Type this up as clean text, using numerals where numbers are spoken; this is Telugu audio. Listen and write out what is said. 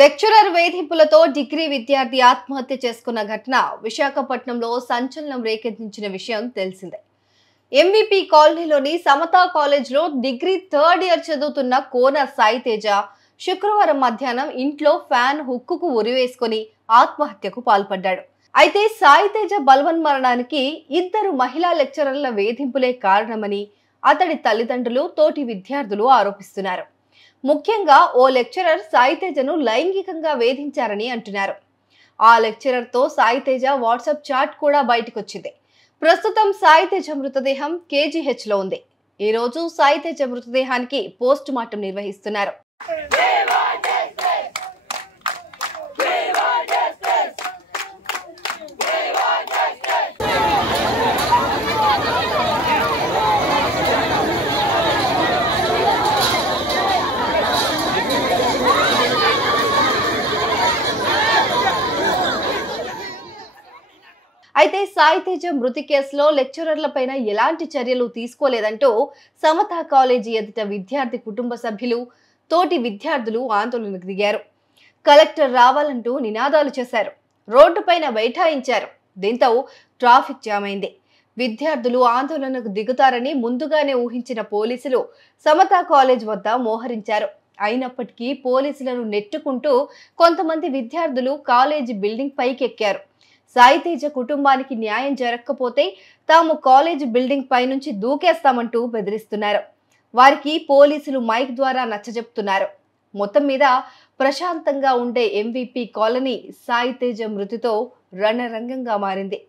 లెక్చరర్ వేధింపులతో డిగ్రీ విద్యార్థి ఆత్మహత్య చేసుకున్న ఘటన విశాఖపట్నంలో సంచలనం రేకెత్తించిన విషయం తెలిసిందే. ఎంవిపి కాలనీలోని సమతా కాలేజ్లో డిగ్రీ థర్డ్ ఇయర్ చదువుతున్న కోన సాయి తేజ శుక్రవారం మధ్యాహ్నం ఇంట్లో ఫ్యాన్ హుక్కుకు ఉరివేసుకుని ఆత్మహత్యకు పాల్పడ్డాడు. అయితే సాయి తేజ బలవన్మరణానికి ఇద్దరు మహిళా లెక్చరర్ల వేధింపులే కారణమని అతడి తల్లిదండ్రులు, తోటి విద్యార్థులు ఆరోపిస్తున్నారు. ముఖ్యంగా ఓ లెక్చరర్ సాయి తేజను లైంగికంగా వేధించారని అంటున్నారు. ఆ లెక్చరర్తో సాయి తేజ వాట్సాప్ చాట్ కూడా బయటకొచ్చింది. ప్రస్తుతం సాయి తేజ మృతదేహం KGHలో ఉంది. ఈ రోజు సాయి తేజ మృతదేహానికి పోస్ట్ మార్టం నిర్వహిస్తున్నారు. అయితే సాయి తేజ మృతి కేసులో లెక్చరర్లపైన ఎలాంటి చర్యలు తీసుకోలేదంటూ సమతా కాలేజీ ఎదుట విద్యార్థి కుటుంబ సభ్యులు, తోటి విద్యార్థులు ఆందోళనకు దిగారు. కలెక్టర్ రావాలంటూ నినాదాలు చేశారు. రోడ్డుపైన బైఠాయించారు. దీంతో ట్రాఫిక్ జామ్ అయింది. విద్యార్థులు ఆందోళనకు దిగుతారని ముందుగానే ఊహించిన పోలీసులు సమతా కాలేజ్ వద్ద మోహరించారు. అయినప్పటికీ పోలీసులను నెట్టుకుంటూ కొంతమంది విద్యార్థులు కాలేజీ బిల్డింగ్ పైకెక్కారు. సాయి తేజ కుటుంబానికి న్యాయం జరగకపోతే తాము కాలేజ్ బిల్డింగ్ పై నుంచి దూకేస్తామంటూ బెదిరిస్తున్నారు. వారికి పోలీసులు మైక్ ద్వారా నచ్చజెప్తున్నారు. మొత్తం మీద ప్రశాంతంగా ఉండే ఎంవిపి కాలనీ సాయి తేజ మృతితో రణరంగంగా మారింది.